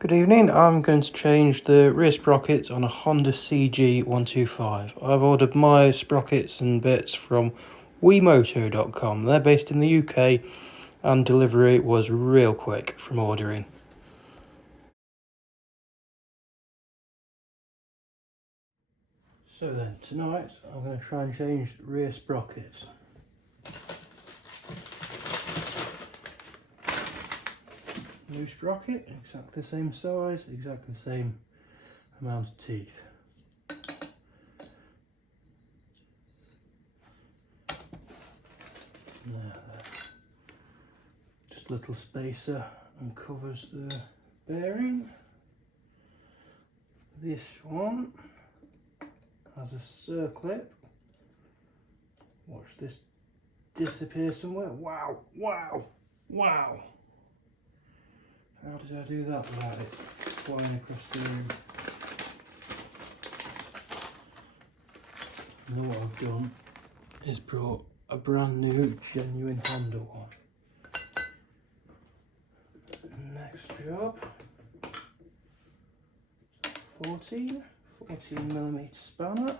Good evening, I'm going to change the rear sprockets on a Honda CG125. I've ordered my sprockets and bits from wemoto.com. They're based in the UK and delivery was real quick from ordering. So then, tonight I'm going to try and change the rear sprockets. New sprocket, exactly the same size, exactly the same amount of teeth. There. Just a little spacer and covers the bearing. This one has a Circlip. Watch this disappear somewhere. Wow, wow, wow. How did I do that without it flying across the room? And what I've done is brought a brand new genuine Honda one. Next job, 14mm spanner.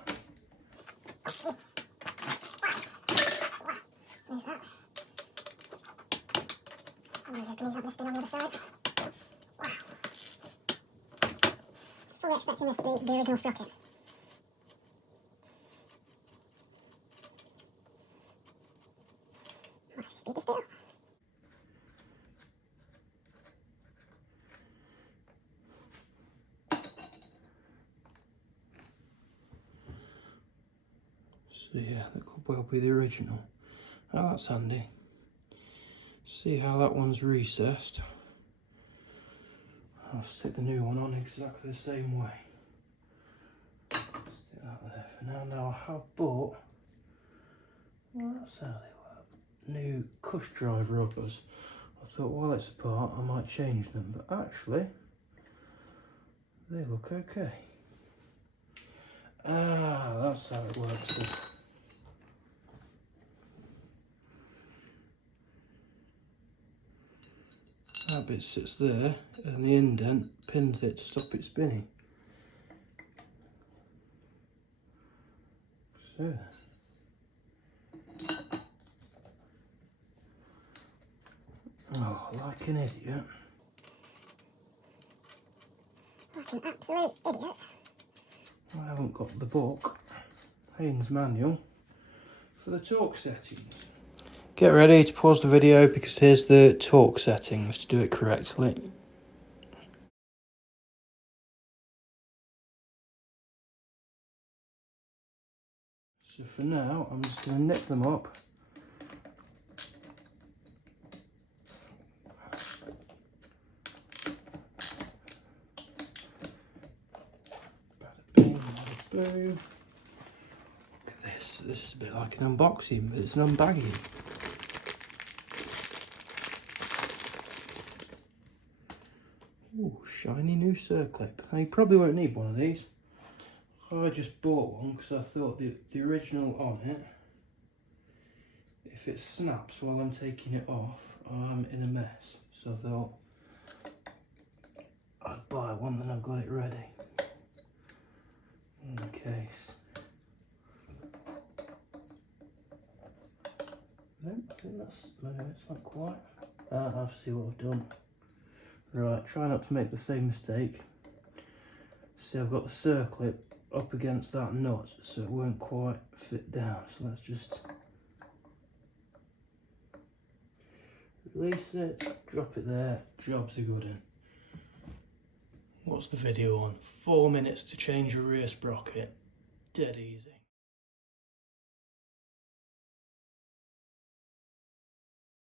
Fully expecting this to be the original sprocket. I'll just speed this down. So yeah, that could well be the original. Oh, that's handy. See how that one's recessed. I'll stick the new one on exactly the same way. Stick that there for now. Now I have bought, well, that's how they work, new cush drive rubbers. I thought while it's apart I might change them, but actually they look okay. Ah, that's how it works. That bit sits there and the indent pins it to stop it spinning. So, oh, like an idiot. Like an absolute idiot. I haven't got the book, Haynes manual, for the torque settings. Get ready to pause the video because here's the torque settings to do it correctly. So for now, I'm just going to nip them up. Bada bing, bada boom. Look at this. This is a bit like an unboxing, but it's an unbagging. Ooh, shiny new Circlip. Now you probably won't need one of these. I just bought one because I thought the original on it, if it snaps while I'm taking it off, I'm in a mess. So I thought I'd buy one, then I've got it ready in case. No, I think that's, no, it's not quite. I'll have to see what I've done. Right, try not to make the same mistake. See, I've got the Circlip up against that nut, so it won't quite fit down. So let's just release it, drop it there, job's a good one. What's the video on? 4 minutes to change a rear sprocket. Dead easy.